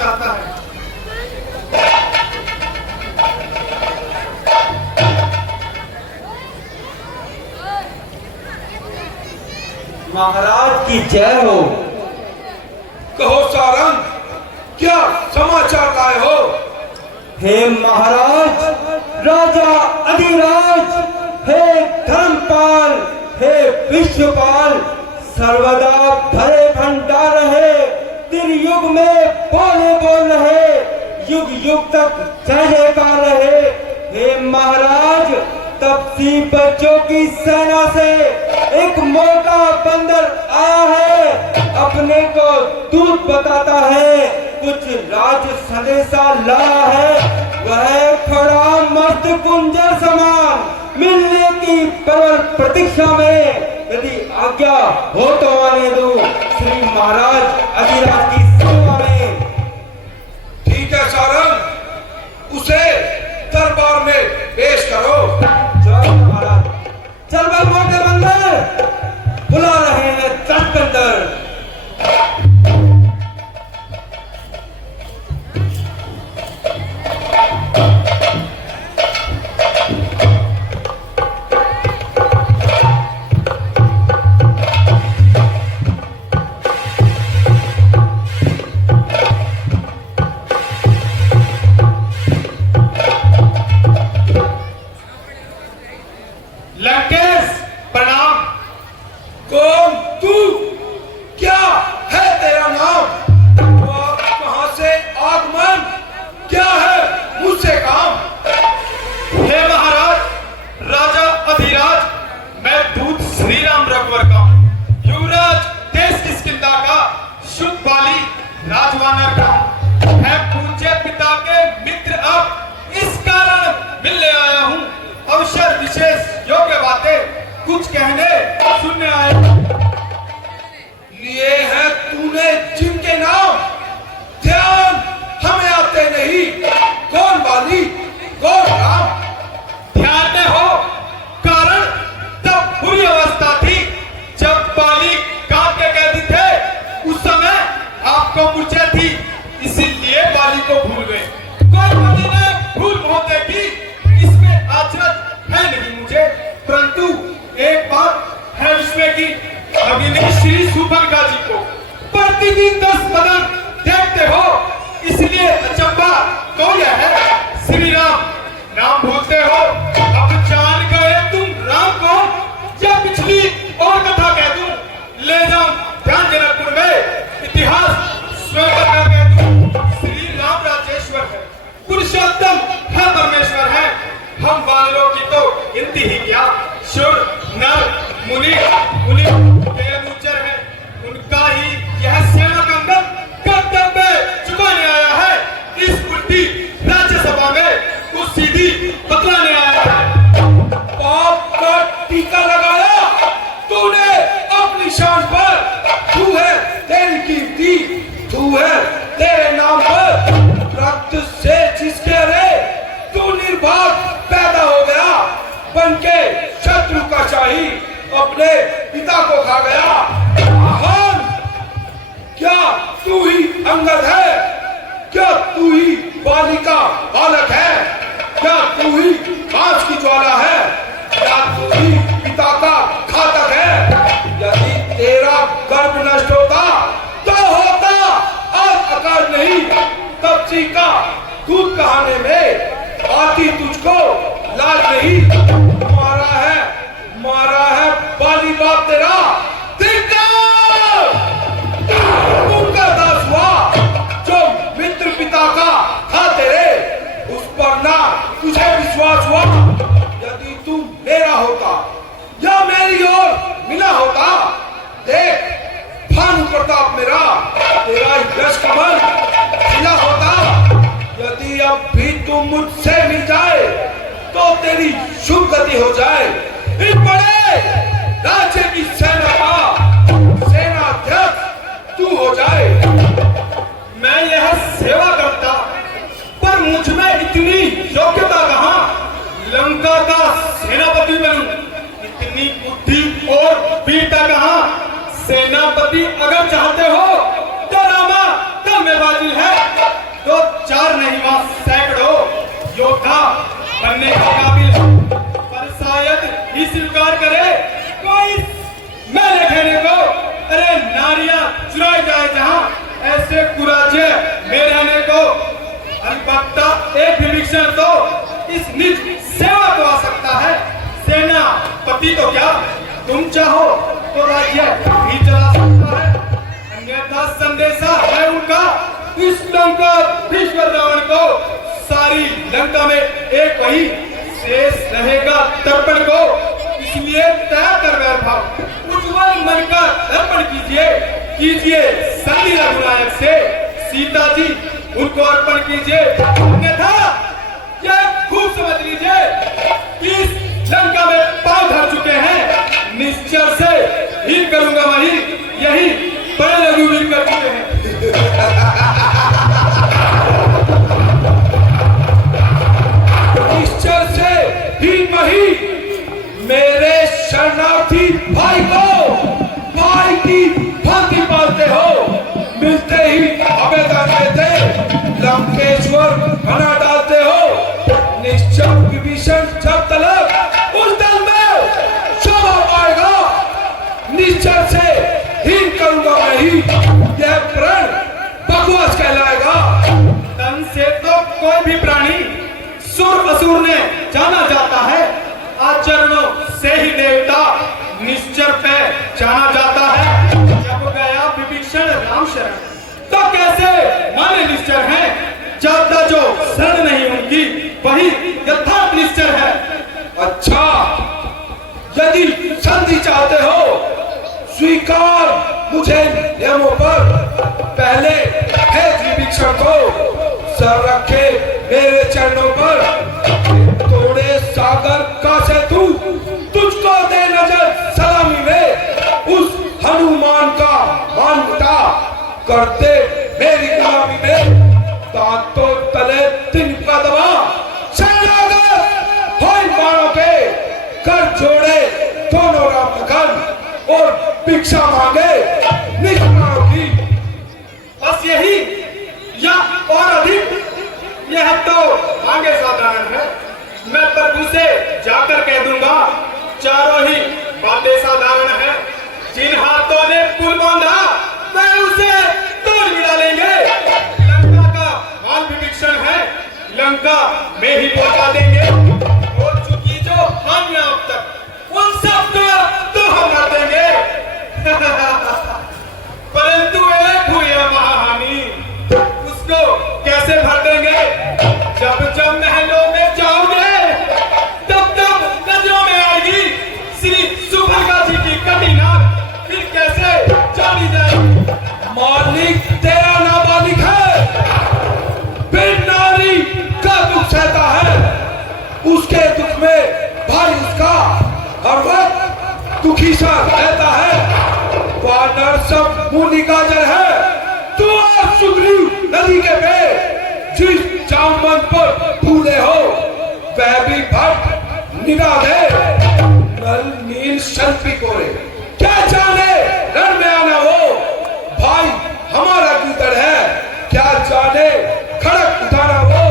जाता है। महाराज की जय हो। कहो सारंग, क्या समाचार लाए हो? हे महाराज, राजा अधिराज, हे धर्मपाल, हे विश्वपाल, सर्वदा भरे भंडार रहे, त्रियुग में बोले बोल रहे, युग युग तक जय जयकार रहे। हे महाराज, तपसी बच्चों की सेना से एक मोटा बंदर आया है, अपने को दूत बताता है, कुछ राज संदेशा लाया है। वह खड़ा मस्त कुंजर समान मिलने की प्रबल प्रतीक्षा में, यदि आज्ञा हो तो आने दो श्री महाराज अधिराज की सेवा में। ठीक है सारंग, उसे दरबार में पेश करो। चल महाराज, चल बल मोटे बंदर, बुला रहे हैं तट अंदर। लंकेश प्रणाम। कौन तू? क्या है तेरा नाम? कहां से आगमन? क्या है मुझसे काम? हे महाराज, राजा अधिराज, मैं दूत श्री राम रघुवर का हूं, युवराज देश किष्किंधा का, शुद्ध बाली राजवानर का। मैं पूज्य पिता के मित्र, अब इस कारण मिलने आया हूं। अवसर विशेष योग्य बातें कुछ कहने सुनने आए। लिए हैं तूने जिनके नाम, ध्यान हमें आते नहीं। कौन बाली, कौन राम? ध्यान में हो, कारण तब बुरी अवस्था थी जब बाली कांप के कैदी थे। उस समय आपको मूर्छा थी, इसीलिए बाली को भूल गए। कोई बाली ने भूल होते की इसमें आचरण है नहीं मुझे, परंतु एक बात है उसमें कि अभिनय श्री सुबनका जी को प्रतिदिन 10 बदन देखते हो, इसलिए अचंबा तो यह है श्री राम नाम भूलते हो। अब जान गए तुम राम को, या पिछली और कथा कह दूं, ले जाऊं ध्यान जनकपुर में, इतिहास स्वयं का कह दूं। श्री राम राजेश्वर है, पुरुषोत्तम है, परमेश्वर है। हम बानरों की तो गिनती ही क्या, शुर नर मुनि मुनि गुज्जर है, उनका ही यह सेवा कंगन कर्तव्य चुकाने आया है। इस उल्टी राज्यसभा में कुछ सीधी बतलाने आया है। पाप का टीका लगाया तूने अपनी शान पर, तू है तेरी कीर्ति, तू है तेरे नाम पर। रक्त से जिसके रे तू निर्भाग पैदा हो गया, बनके शत्रु का शाही अपने पिता को खा गया। महान, क्या तू ही अंगद है? क्या तू ही बाली का बालक है? क्या तू ही कांच की ज्वाला है? क्या तू ही पिता का घातक है? यदि तेरा गर्भ नष्ट होता तो होता, आज अकाल नहीं तपसी का दूध कहाने में आती तुझको लाज नहीं। मारा है बाली बाप तेरा, उनका दास हुआ जो मित्र पिता का था तेरे, उस पर ना तुझे विश्वास हुआ। यदि तू मेरा होता या मेरी ओर मिला होता, देख भानु प्रताप मेरा, तेरा यश कमल खिला होता। यदि अब भी तू मुझसे मिल जाए तो तेरी शुभ गति हो जाए। इस बड़े राज्य की सेना का सेनाध्यक्ष तू हो जाए। मैं यह सेवा करता, पर मुझ में इतनी योग्यता कहां, लंका का सेनापति बनूं। इतनी बुद्धि और वीरता कहां, सेनापति अगर चाहते हो तो रामा तब में बाजी है। चुराए जाए जहां ऐसे कुराजे में रहने को अलबत्ता एक विभीषण तो इस निज सेवा को आ सकता है। सेनापति तो क्या तुम चाहो तो राज्य भी चला सकता है, अन्यथा संदेशा है उनका इस लंका भीष्म रावण को सारी लंका में एक वही शेष रहेगा तर्पण को। इसलिए तय कर भाव उज्जवल मन का तर्पण कीजिए संधि रघुनायक से सीता जी उनको अर्पण कीजिए, अन्यथा यह खूब समझ लीजिए कि इस लंका में पांव धर चुके हैं, निश्चर से ही करूंगा वही यही बड़े रघुवीर कर चुके हैं। निश्चर से ही वही मेरे शरणार्थी भाई को भाई की भांति पालते हो, मिलते ही आवेदन देते लंकेश्वर बना डालते हो। निश्चर विभीषण जब तलक उस दल में शोभा पाएगा, निश्चर से ही करूंगा नहीं, यह प्रण बकवास कहलाएगा। तन से तो कोई भी प्राणी सुर असुर ने जाना जाता है, आचरणों से ही देवता निश्चर पे जाना जाता है। जब गया विभीषण राम शरण तो कैसे माने निश्चर हैं, जाता जो शरण नहीं उनकी वही यथार्थ निश्चर है। अच्छा, यदि संधि चाहते हो स्वीकार मुझे नियमों पर, पहले भेज विभीषण को सर रखे मेरे चरणों पर, तोड़े सागर का से तू तुझको दे नजर सलामी में, उस हनुमान का मान उठा करते मेरी गुलामी में, दांतों तले तिनका दबा शरणागत होई मारो के कर जोड़े दोनों राम लखन और भिक्षा मांगे निज मारो की। बस यही या और अधिक, यह तो आगे साधारण है। मैं प्रभु से जाकर कह दूंगा चारों ही बातें साधारण है। जिन हाथों ने पुल बांधा वह उसे तोड़ मिला लेंगे। लंका का माल विभीषण है, लंका में ही पहुंचा देंगे। हो चुकी जो हानियां अब तक उन सब को तो हम कर देंगे। परंतु एक हुई है महाहानि, उसको कैसे भर देंगे? जब जब महलों में जाओगे तब तब नजरों में आएगी श्री सुभद्रा जी की कटी नाक, फिर कैसे जानी जाएगी? मालिक तेरा नाबालिग है, बिन नारी का दुख सहता है, उसके दुख में भाई उसका हर वक्त दुखी सा रहता है। वानर सब मूली गाजर है, तू और सुग्रीव नदी के पे जिस जामन पर फूले हो वह भी भट निगाह है। नल नील शल्पी कोरे क्या जाने रण में आना हो, भाई हमारा गीदड़ है क्या जाने खड़क उठाना हो।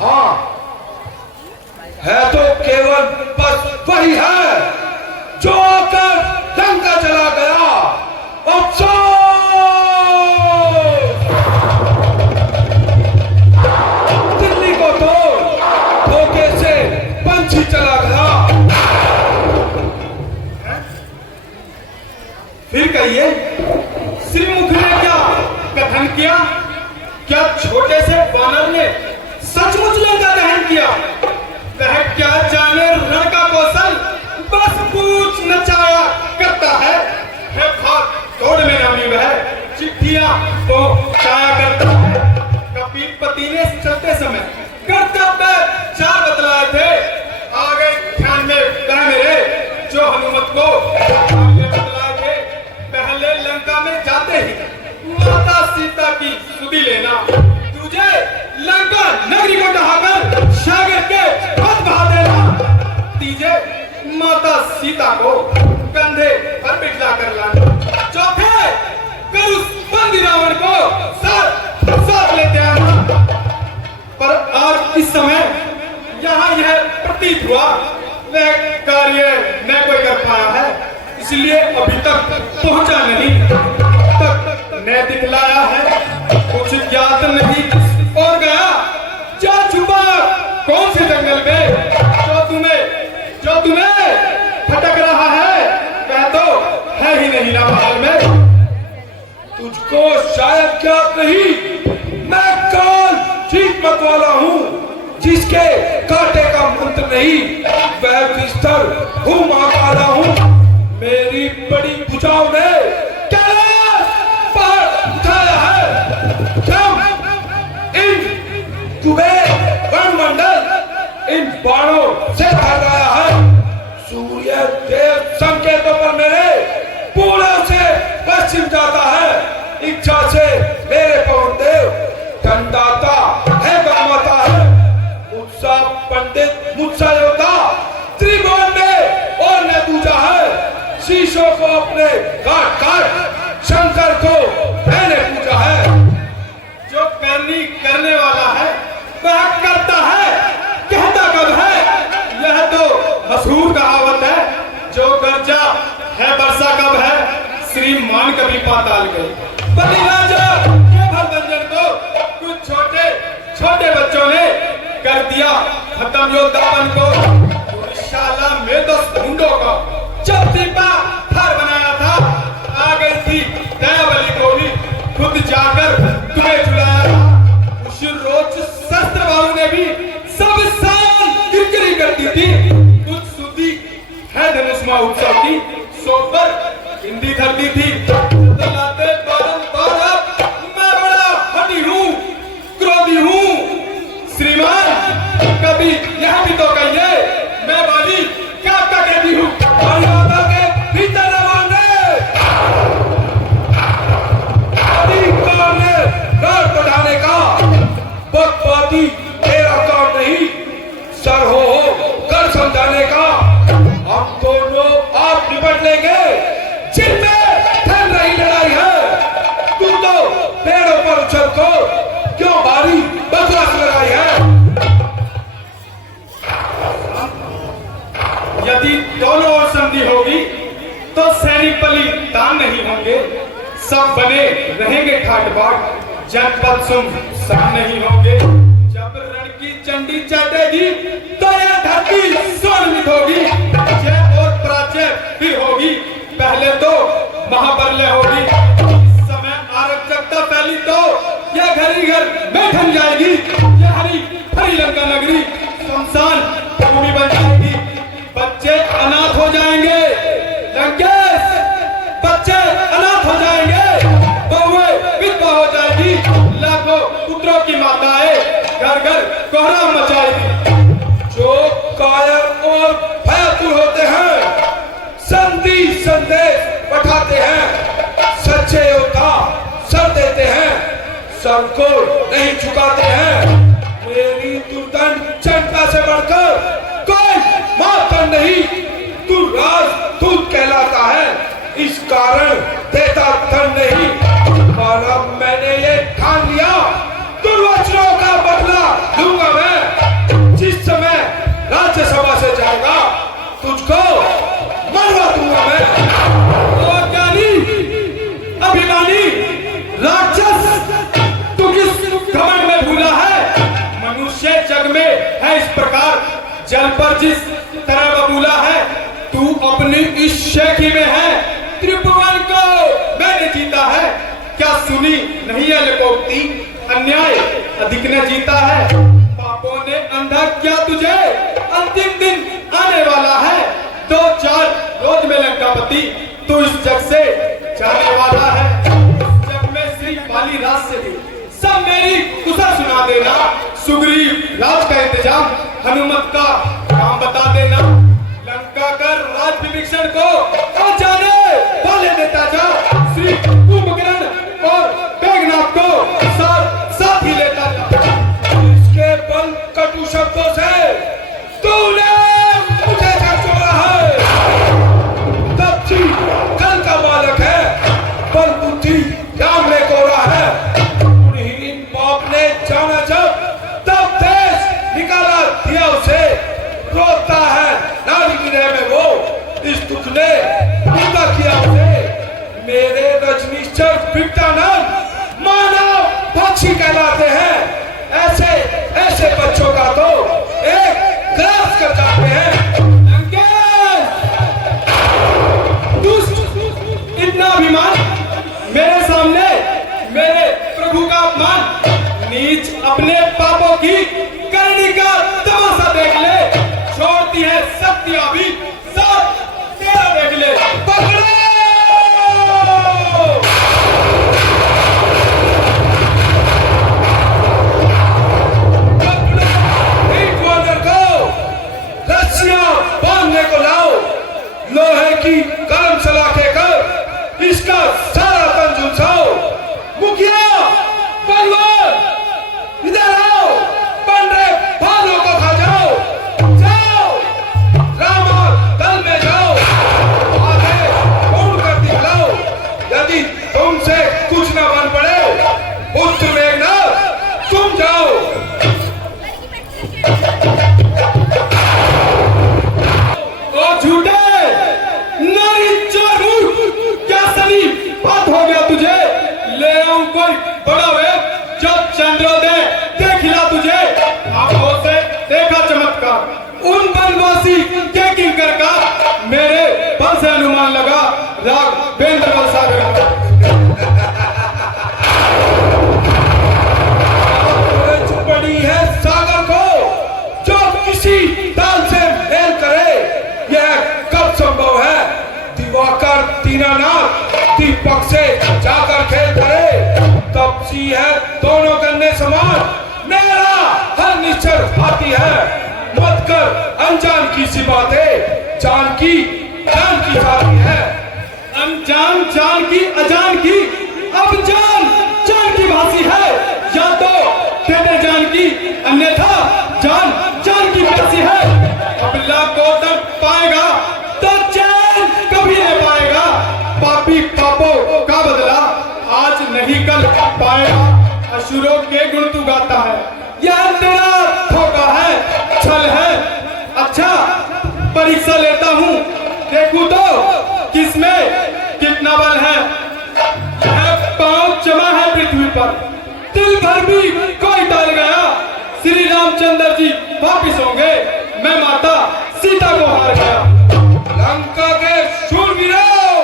हाँ है तो केवल बस वही है जो आकर लंका चला गया। अफसोस दिल्ली को तोड़ धोखे से पंछी चला गया। फिर कहिए श्रीमुख ने क्या कथन किया? क्या छोटे से वानर ने सचमुच लंका दहन किया? वह क्या जाने रण का कौशल, बस पूछ नचाया करता है। भाग दौड़ में नामी वह चिट्ठियां तो चाया करता है। कपीपति ने चलते समय कर्तव्य चार बतलाए थे, आगे ध्यान में वह मेरे जो हनुमत को बतलाए थे। पहले लंका में जाते ही माता सीता की सुधि लेना, तुझे लंका नगरी को ढहाकर सागर के हाथ बहा देना, तीजे माता सीता को कंधे पर बिठा कर लाना, चौथे कर उस बंदी रावण को साथ लेते आना। पर आज इस समय यहाँ यह प्रतीत हुआ वह कार्य न कोई कर पाया है, इसलिए अभी तक पहुंचा नहीं। तब कह दिखलाया है, कुछ ज्ञात नहीं और गया जा छुपा कौन से जंगल में, जो तुम्हें खटक रहा है वह तो है ही नहीं ना महल में। तुझको शायद क्या नहीं, मैं काल ठीक मत वाला हूँ, जिसके कांटे का मंत्र नहीं, वह बिस्तर हूँ महाकाला हूँ। मेरी बड़ी भुजाओं ने कैलाश पहाड़ उठाया है, इन कुबेर वनमंडल इन बाणों से हराया है। सूर्य देव संकेतों पर मेरे पूर्व से पश्चिम जाता है, इच्छा से मेरे पवन देव दंडाता है गमाता है। मुझसा पंडित मुझसा योद्धा त्रिभुवन में और न दूजा है, शीशों को अपने काट काट शंकर को मैंने पूजा है। जो करनी करने वाला है वह करता है, कहता कब है, यह तो मशहूर कहावत है। जो गर्जा है वर्षा कब है, श्रीमान कभी पाताल गई। बलि राजा के भरतंजन को कुछ छोटे छोटे बच्चों ने कर दिया खत्म योद्धापन को। शाला में तो ढूंढो का जब दीपा थार बनाया था, आ गई थी दया बलि को भी खुद जाकर तुम्हें छुड़ाया था। उस रोज शस्त्र बाबू ने भी सब साल किरकिरी करती थी। कुछ सुधी है धनुष्मा उत्सव की सोपर हिंदी धरती थी। लाते बारंबार मैं बड़ा हठी हूँ, क्रोधी हूँ श्रीमान, कभी यह भी तो कहिए मैं वाली क्या कहती हूँ। मर्यादा के भीतर राज बढ़ाने का बकवादी तेरा काम नहीं, सर हो कर समझाने का हम दोनों आप निपट लेंगे। जिनमें थम रही लड़ाई है, तू तो पेड़ों पर उछल को क्यों भारी बकवास लड़ाई है। यदि दोनों ओर संधि होगी तो सैनिक बलिदान नहीं होंगे, सब बने रहेंगे ठाट बाट, जनपद सुनसान नहीं होंगे। जब रण की चंडी चढ़ेगी तो यह धरती सोनमित होगी, जय और पराजय भी होगी, पहले तो महाबल्य होगी। इस समय अराजकता फैली तो यह घरी घर में ठन जाएगी, यह हरी भरी लंका नगरी शमशान भूमि बन जाएगी। बच्चे अनाथ हो जाएंगे लंकेश, बच्चे अनाथ हो जाएंगे, बहुएं विधवा हो जाएगी, लाखों पुत्रों की माताएं घर घर कोहराम मचाएगी। जो कायर और भयातुर होते हैं, संधि संदेश पठाते हैं, सच्चे योद्धा सर देते हैं, सर को नहीं झुकाते हैं। मेरी दुर्दंड जनता से बढ़कर कोई मातम नहीं, तू राजदूत कहलाता है, इस कारण देता धन नहीं। और अब मैंने ये ठान लिया, दुर्वचनों का बदला लूंगा मैं। जिस समय राज्यसभा से जाएगा तुझको मरवा दूंगा मैं। और ज्ञानी अभिमानी राक्षस, तू किस घमंड में भूला है, मनुष्य जग में है इस प्रकार, जल पर जिस तरह बबूला है, तू अपनी इस शेखी में है। त्रिभुवन को मैंने जीता है, क्या सुनी नहीं है लकोक्ति, अन्याय अधिक ने जीता है। पापों ने अंधा किया तुझे, अंतिम दिन आने वाला है, 2-4 रोज में लंकापति तू इस जग से जाने वाला है। इस जग में श्री बाली राज से भी सब मेरी कुशल सुना देना, सुग्रीव राज का इंतजाम हनुमत का काम बता देना। लंका कर राज विभीषण को और जाने वाले नेता जा, श्री कुंभकर्ण और मेघनाथ को साथ ही लेता जा। इसके बल कटु शब्दों से तूने मुझे क्या छोड़ा है, तब जी कल का बालक है, बल बुद्धि राम में कोरा है। उन्हीं बाप ने जाना जब तब देश निकाला दिया उसे, रोता है नारी गिरह में वो, इस दुख ने पक्षी कहलाते हैं। ऐसे ऐसे बच्चों का तो एक ग्रास कर जाते हैं। दुष्ट, इतना अभिमान, मेरे सामने मेरे प्रभु का अपमान, नीच अपने पापों की करनी का तमाशा देख ले, छोड़ती है सत्या भी सब तेरा देख ले। पकड़ो! बांधने को लाओ, लोहे की कलम सलाखे कर इसका सारा तन झुलसाओ। मुखिया, पहलवान, इधर आओ, बन रहे भालों को खा जाओ। जाओ, रामा दल में जाओ, आगे तोड़ कर दिखलाओ। यदि तुमसे कुछ न बन पड़े, पुत्र मेघनाथ, तुम जाओ। झूठे नारी चोर मूर्ख, क्या सनी बात हो गया तुझे? ले आऊं कोई बड़ा वेद जो चंद्रोदय देखिला तुझे, आंखों से देखा चमत्कार। उन वनवासी के किंकर का मेरे बल से अनुमान लगा, राघवेंद्र बलसागर का। पड़ी है सागर को जो किसी ताल से मेल करे, यह कब संभव है? दिवाकर दीनानाथ दीपक से जाकर खेल करे, तब सी है दोनों गन्ने समान। मेरा हर निश्चर हाथी है, मत कर अनजान की सी बातें, जान की साथी है। अनजान जान की अजान की, अब जान की भासी है, या तो तेरे जान की, अन्यथा जान की प्यासी है। अब लाखों तक पाएगा तो चैन कभी नहीं पाएगा, पापी पापों का बदला आज नहीं कल पाएगा। असुरों के गुण तू गाता है, यह तेरा धोखा है, छल है। अच्छा परीक्षा लेता हूँ, देखूं तो किसमें कितना बल है। यह पांव जमा है पृथ्वी पर, दिल भर भी कोई डाल गया। श्री रामचंद्र जी वापिस होंगे, मैं माता सीता को हार गया। लंका के शूरवीरों,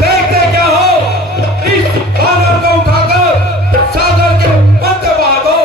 देखते क्या हो, इस बानर को उठाकर सागर के मध्य बहा दो।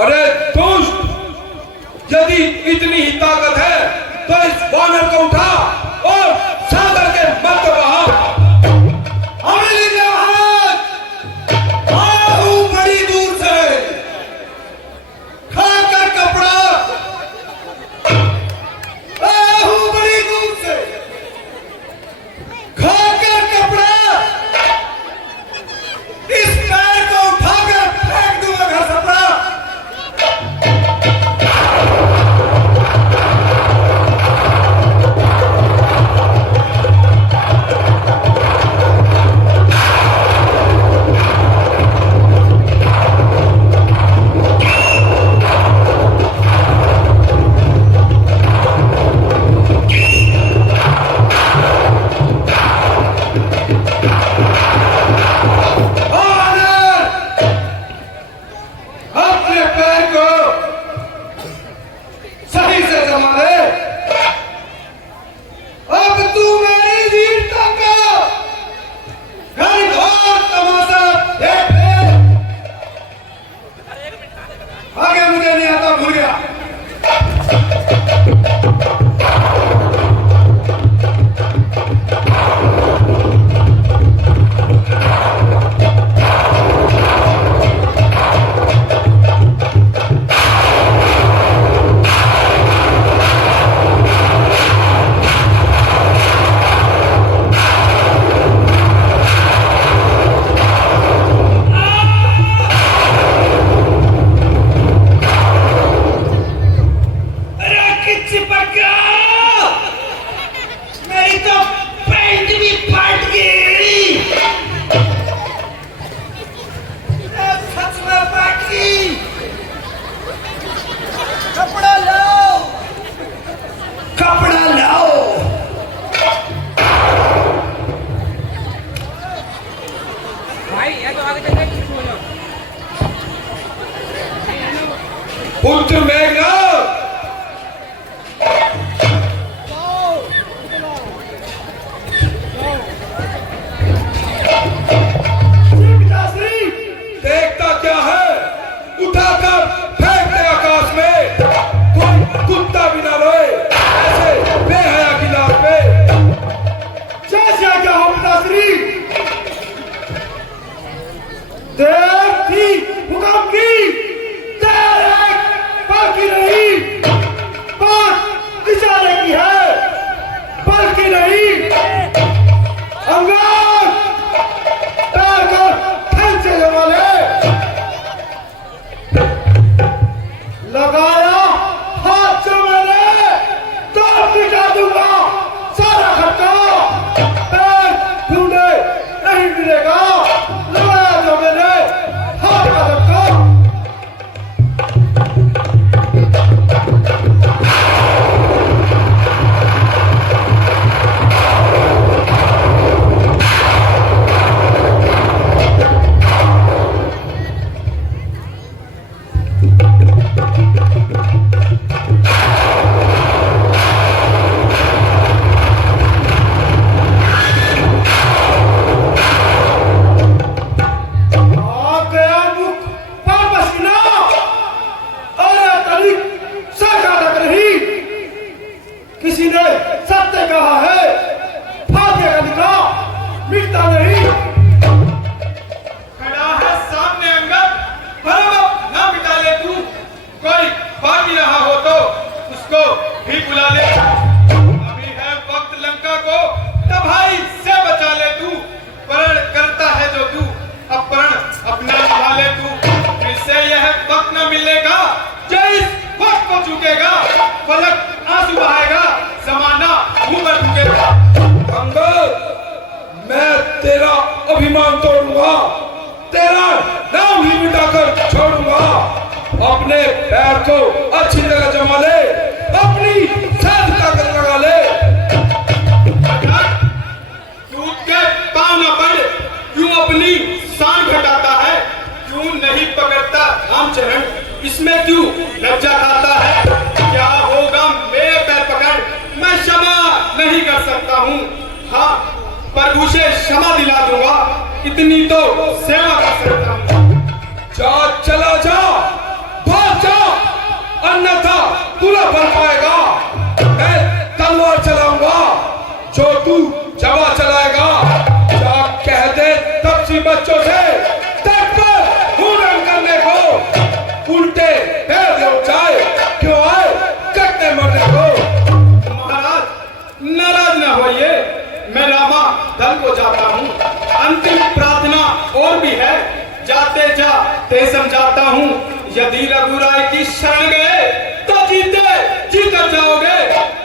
अरे दुष्ट, यदि इतनी ही ताकत है तो इस वानर को उठा और सागर के मध्य बहा। बड़ी दूर से खाकर कपड़ा, बड़ी दूर से खाकर कपड़ा, इस पैर को उठाकर फेंक दूंगा घर सपड़ा। पुत्र मेघनाथ, देखता क्या है? उठाकर फेंक दे आकाश में, कोई कुत्ता भी ना रोए ऐसे बेहया की लाश पे। जैसे क्या हो पिताश्री? देर थी हुक्म की, देर है बाकी नहीं, बात इशारे की है बल्कि नहीं। अंगार पैर कर खेलचे वाले लगाया हाथ जो मैंने तो मिटा दूंगा सारा खट्टा। पैर ढूंढे नहीं मिलेगा, लगाया जो मैंने हाथ का धक्का। किसी ने सत्य कहा है, भाग्य का निकाह मिटता नहीं। खड़ा है सामने अंगद, भरम ना मिटा ले तू। कोई बाकी रहा हो तो उसको भी बुला ले। अभी है वक्त लंका को तबाही से बचा ले तू। प्रण करता है जो तू, अब प्रण अपना निभा ले तू। फिर से यह वक्त न मिलेगा जो इस वक्त को चुकेगा। फलक आंसू बहाएगा, जमाना मुंह पर झुकेगा। अंगद, मैं तेरा अभिमान तोड़ूंगा, तेरा नाम ही मिटाकर छोड़ूंगा। अपने पैर को अच्छी तरह जमा ले, अपनी सारी ताकत लगा ले। तू के पांव न पड़, क्यों अपनी शान घटाता है? क्यों नहीं पकड़ता रामचरण, इसमें क्यों लज्जा खाता है? क्या होगा मेरे पैर पकड़, मैं क्षमा नहीं कर सकता हूँ। हाँ, प्रभु से क्षमा दिला दूंगा, इतनी तो सेवा कर सकता हूँ। जा, चला जा, भाग जा, अन्यथा तू न बन पाएगा। मैं तलवार चलाऊंगा, जो तू जवा चलाएगा। जा कह दे तपसी बच्चों से तट पर हूरन करने को, उल्टे पैर ले जाए, क्यों आए कटने मरने को। महाराज नाराज न होइए, मैं रामा दल को जाता हूँ। अंतिम प्रार्थना और भी है, जाते जाते समझाता हूँ। यदि रघुराय की शरण गए तो जीते जी कर जाओगे,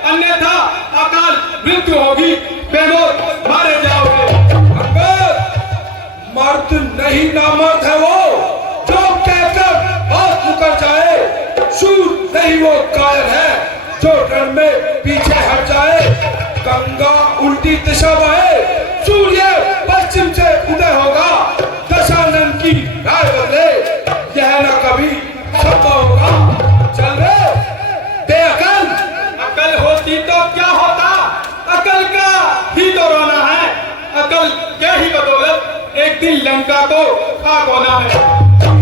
अन्यथा अकाल मृत्यु होगी, बेमौत मारे जाओगे। मर्द नहीं नामर्द है वो, जो कहकर बात मुकर जाए। शूर नहीं वो कायर है, जो रण में पीछे हट जाए। गंगा उल्टी दिशा बहे, सूर्य पश्चिम से उदय होगा। दशानन की राय बदले, यह न कभी संभव होगा। चल रे बेअकल। अकल होती तो क्या होता, अकल का ही तो रोना है। अकल के ही बदौलत एक दिन लंका को खाक होना है।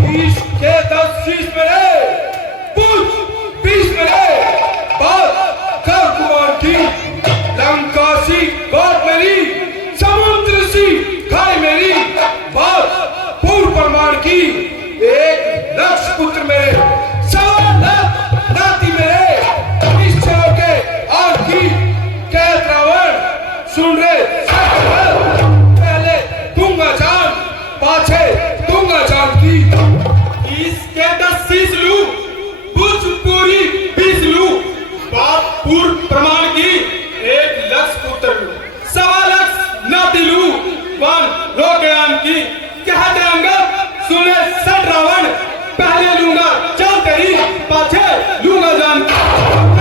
20 के 10 शीश मेरे, पूछ 20 मेरे, बात कर कुमार की। लंका सी बात मेरी, समुद्र सी खाई मेरी, बात पूर्व प्रमाण की। एक लक्ष्य पुत्र मेरे, 1.25 लाख नाती मेरे, निश्चय के आग की कैद रावण। सुन रे पहले दूंगा जान, पाछे दूंगा जान की। 20 के 10 शीश लूं, बुझ पूरी 20 लूं, बात पूर्व प्रमाण की। 1 लक्ष पुत्र लूं, 1.25 लाख नाती लूं, वन रो ज्ञान की। कह दे अंगद, सुने सट रावण, पहले लूंगा जान तेरी, पाछे लूंगा जान की।